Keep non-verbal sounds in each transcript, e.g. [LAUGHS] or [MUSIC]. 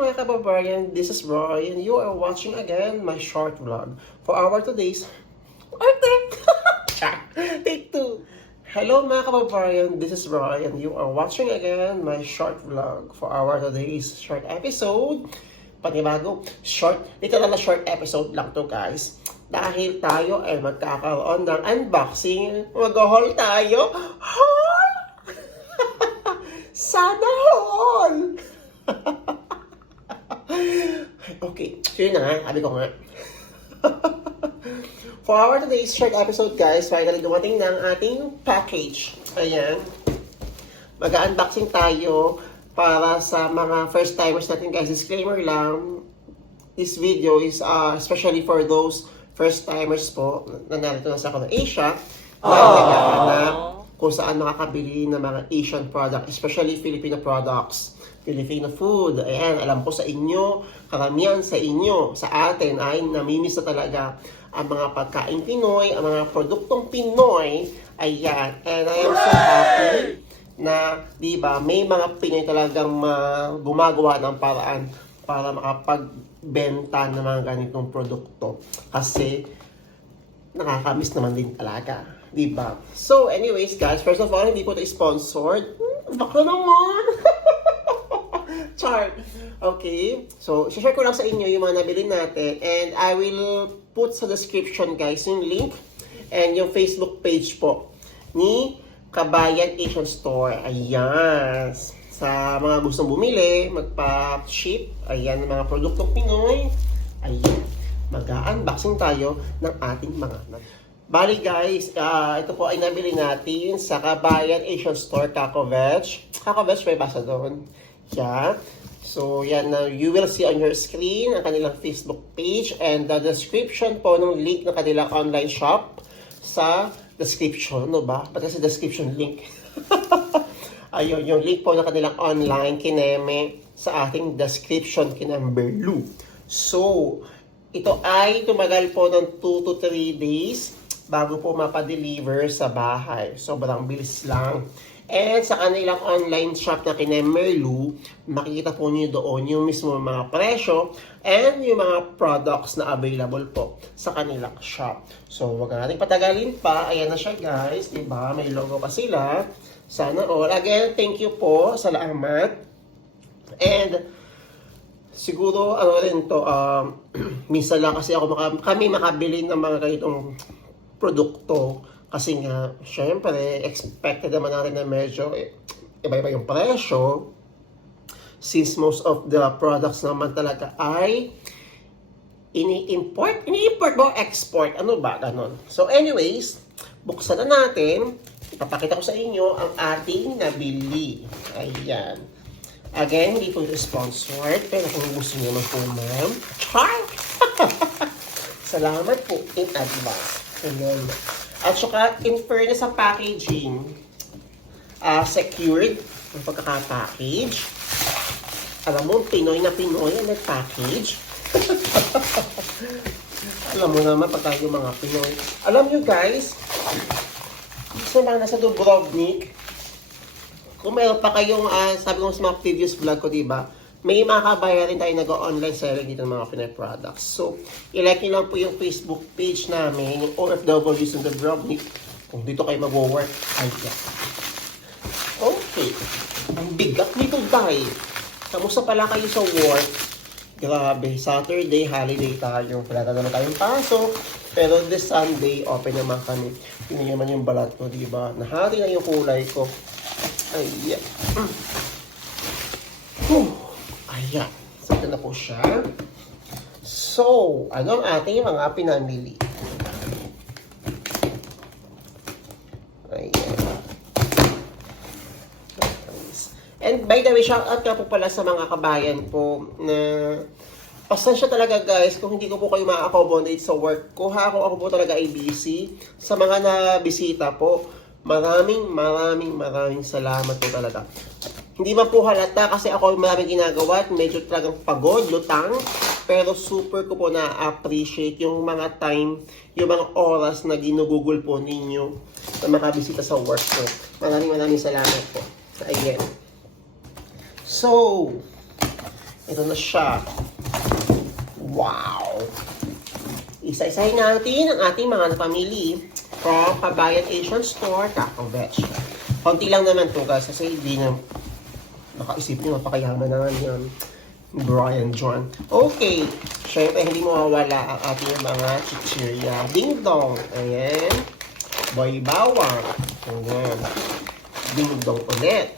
Mga kababayan, this is Roy and you are watching again my short vlog for our today's Arte! [LAUGHS] Take two! Hello mga kababayan, this is Roy and you are watching again my short vlog for our today's short episode. Panibago, short, literal na short episode lang to guys. Dahil tayo ay magkakaroon ng unboxing, mag-haul tayo. Haul! [LAUGHS] Sana all! [LAUGHS] okay, so yun na nga, sabi ko nga. [LAUGHS] For our today's short episode guys, finally dumating na ang ating package. Ayan. Mag-unboxing tayo para sa mga first timers natin guys. Disclaimer lang, this video is uh, especially for those first timers po na narito na sa ako ng Asia. Na naghahanap kung saan makakabili ng mga Asian product, especially Filipino products. Filipino food. Ayan, alam ko sa inyo, karamihan sa inyo, sa atin ay namimiss na talaga ang mga pagkain Pinoy, ang mga produktong Pinoy. Ayan, and I am so happy na, di ba, may mga Pinoy talagang ma- gumagawa ng paraan para makapagbenta ng mga ganitong produkto. Kasi, nakakamiss naman din talaga. Di ba? So, anyways, guys, first of all, hindi ko ito sponsored. Hmm, Baka naman! [LAUGHS] Char. Okay. So, share ko lang sa inyo yung mga nabili natin. And I will put sa description, guys, yung link and yung Facebook page po ni Kabayan Asian Store. Ayan. Sa mga gustong bumili, magpa-ship. Ayan, mga produktong Pinoy. Ayan. Mag-unboxing tayo ng ating mga Bali guys, ah, ito po ay nabili natin sa Kabayan Asian Store, Kako Veg. Kako Veg, may basa doon. Yeah. So, yan na you will see on your screen ang kanilang Facebook page and the description po ng link ng kanilang online shop sa description, no ba? Pati sa description link. [LAUGHS] Ayun, yung link po ng kanilang online kineme sa ating description kinumber Lu. So, ito ay tumagal po ng 2 to 3 days bago po mapadeliver sa bahay. Sobrang bilis lang. And sa kanilang online shop na kina Merlu, makikita po niyo doon yung mismo mga presyo and yung mga products na available po sa kanilang shop. So, wag na natin patagalin pa. Ayan na siya guys, di ba? May logo pa sila. Sana all. Again, thank you po. Salamat. And, siguro, ano rin to, um, [CLEARS THROAT] minsan lang kasi ako maka, kami makabili ng mga ganitong produkto kasi nga, syempre, expected naman natin na medyo eh, iba-iba yung presyo since most of the products naman talaga ay ini-import, ini-import ba export? Ano ba? Ganon. So anyways, buksan na natin. Ipapakita ko sa inyo ang ating nabili. Ayan. Again, hindi ito sponsored, pero kung gusto niyo man po, ma'am, char! [LAUGHS] Salamat po in advance. Ayan. At saka, in fairness sa packaging, ah secured ang pagkaka-package. Alam mo, Pinoy na Pinoy ang nag-package. [LAUGHS] Alam mo naman, pag tayo mga Pinoy. Alam nyo guys, gusto lang nasa Dubrovnik, kung meron pa kayong, ah, sabi ko sa mga previous vlog ko, di ba? May mga kabayaran tayo nag-online selling dito ng mga Pinoy products. So, ilike nyo lang po yung Facebook page namin, yung OFWs in Dubrovnik. Kung dito kayo mag-work, ayan. Okay. Ang bigat nito, guys. Kamusta pala kayo sa work? Grabe, Saturday, holiday tayo. Wala na naman tayong pasok. Pero this Sunday, open naman kami. Tingnan naman yung balat ko, di ba? Nahati na yung kulay ko. Ayan. Whew. Ayan. So, ito na po siya. So, ano ang ating mga pinamili? Ayan. And by the way, shout out nga po pala sa mga kabayan po na pasensya talaga guys kung hindi ko po kayo ma-accommodate sa work ko ha, kung ako po talaga ay busy. Sa mga na bisita po, maraming maraming maraming salamat po talaga. Hindi man po halata kasi ako maraming ginagawa at medyo talagang pagod, lutang. Pero super ko po na-appreciate yung mga time, yung mga oras na ginugugol po ninyo na makabisita sa work ko. Maraming maraming salamat po. Again. So, Ito na siya. Wow! Isa-isahin natin ang ating mga napamili from Kabayan Asian Store, Taco Veg. Konti lang naman to guys kasi hindi na nakaisip nyo, napakayaman naman yan. Brian John. Okay. Siyempre, hindi mawawala ang ating mga chichirya. Ding Dong. Ayan. Boy Bawang. Ayan. Ding Dong ulit.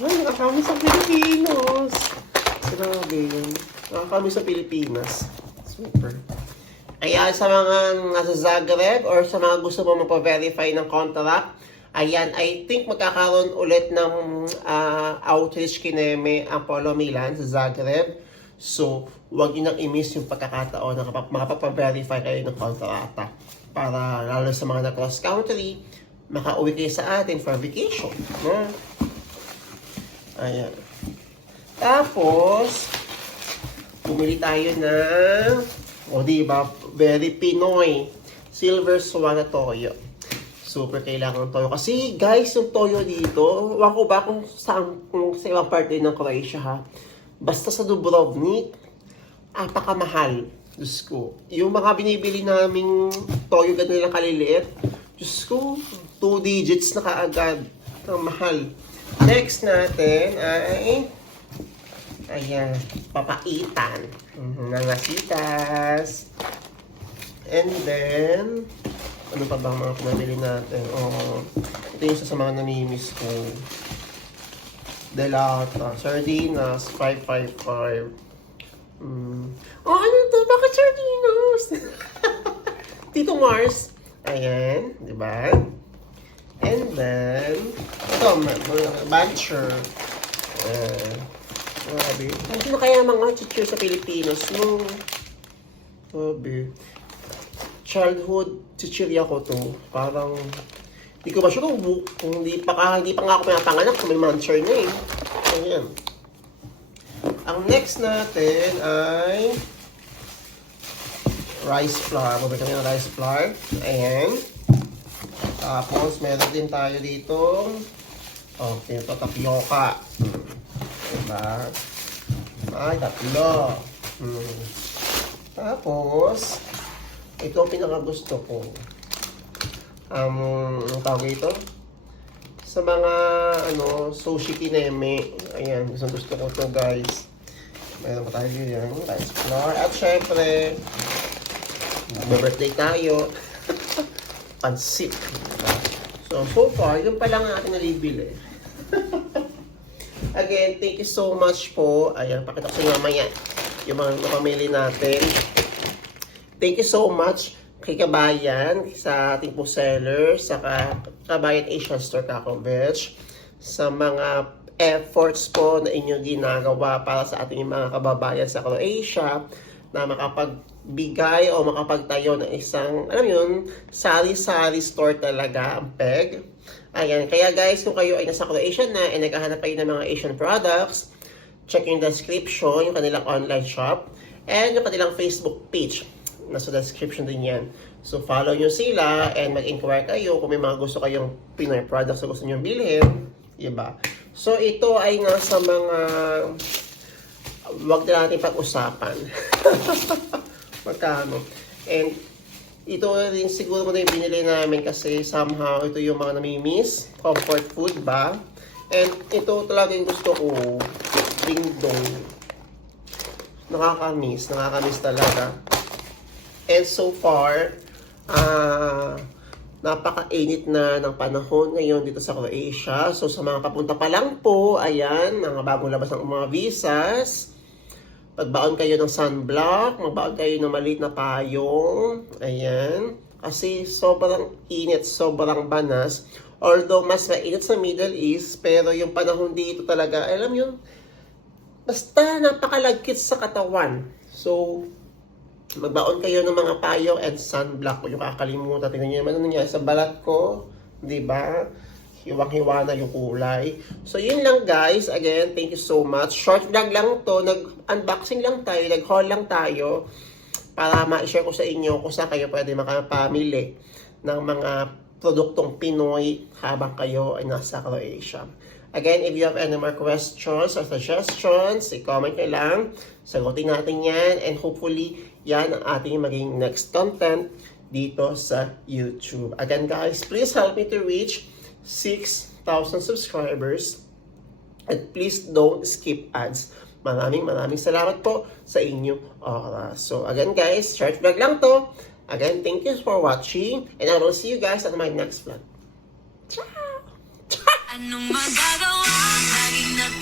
Ay, nakakami sa Pilipinas. Grabe yun. Nakakami sa Pilipinas. Super. Ayan, sa mga nasa Zagreb or sa mga gusto mo mapaverify ng contract, ayan, I think magkakaroon ulit ng ah, outreach kineme ang Polo Milan sa Zagreb. So, huwag nyo nang i-miss yung pagkakataon na kapag makapapaverify kayo ng kontrata para lalo sa mga na cross country, makauwi kayo sa atin for vacation. No? Ayan. Tapos, Bumili tayo ng, o di ba, very Pinoy, Silver Swan na toyo. Super kailangan ng toyo. Kasi guys, yung toyo dito, wala ko ba kung saan, kung sa ibang part din ng Croatia ha. Basta sa Dubrovnik, apakamahal. Diyos ko. Yung mga binibili naming toyo ganun lang kaliliit, Diyos ko, two digits na kaagad. Ang mahal. Next natin ay Ayan, papaitan. Mhm, Nangasitas. And then, ano pa ba ang mga pinabili natin? Oh, ito yung isa sa mga namimiss ko. Delata, sardinas, 555. Mm. Oh, ano to? Bakit sardinas? [LAUGHS] Tito Mars. Ayan, di ba? And then, ito, bancher. Ayan. Grabe. Na kaya mga teacher sa Pilipinas, no? Grabe. Childhood chichirya ko to. Parang, hindi ko ba sure kung, kung hindi pa, ka, hindi pa nga ako pinapanganak kung may mancher na eh. Ayan. Ang next natin ay rice flour. Mabili kami ng rice flour. Ayan. Tapos, meron din tayo dito. Okay, ito tapioca. Hmm. Diba? Ay, tatlo. Hmm. Tapos, ito ang pinakagusto ko. Um, tawag ito? Sa mga, ano, sushi kineme. Ayan, gusto gusto ko to guys. Mayroon pa tayo yan. Rice flour. At syempre, mag-birthday tayo. [LAUGHS] Pansit. So, so far, yun pa lang ang ating nalibili. [LAUGHS] Again, thank you so much po. Ayan, pakita ko mamaya yung mga napamili natin. Thank you so much kay Kabayan, sa ating po seller, sa Ka- Kabayan Asian Store Kako Veg, sa mga efforts po na inyo ginagawa para sa ating mga kababayan sa Croatia na makapagbigay o makapagtayo ng isang, alam yun, sari-sari store talaga ang PEG. Ayan, kaya guys, kung kayo ay nasa Croatia na and naghahanap kayo ng mga Asian products, check yung description, yung kanilang online shop, and yung kanilang Facebook page. Nasa description din yan. So, follow nyo sila and mag-inquire kayo kung may mga gusto kayong Pinoy products na gusto nyo bilhin. Diba? So, ito ay nasa mga wag na natin pag-usapan. [LAUGHS] Magkano. And ito rin siguro na yung binili namin kasi somehow ito yung mga namimiss. Comfort food ba? And ito talaga yung gusto ko. Ding dong. Nakakamiss. Nakakamiss talaga. And so far, ah napaka-init na ng panahon ngayon dito sa Croatia. So sa mga papunta pa lang po, ayan, mga bagong labas ng mga visas. Pagbaon kayo ng sunblock, magbaon kayo ng maliit na payong. Ayan. Kasi sobrang init, sobrang banas. Although mas mainit sa Middle East, pero yung panahon dito talaga, alam yun, basta napakalagkit sa katawan. So, magbaon kayo ng mga payong and sunblock. Kung yung kakalimutan, tingnan nyo naman ano nangyari sa balat ko. di ba? Hiwang-hiwa na yung kulay. So, yun lang guys. Again, thank you so much. Short vlog lang to. Nag-unboxing lang tayo. Nag-haul lang tayo. Para ma-share ko sa inyo kung saan kayo pwede makapamili ng mga produktong Pinoy habang kayo ay nasa Croatia. Again, if you have any more questions or suggestions, i-comment nyo lang. Sagutin natin yan. And hopefully, yan ang ating maging next content dito sa YouTube. Again, guys, please help me to reach 6,000 subscribers. And please don't skip ads. Maraming maraming salamat po sa inyong oras. So again guys, short vlog lang to. Again, thank you for watching. And I will see you guys at my next vlog. Ciao! Anong magagawa? Laging natin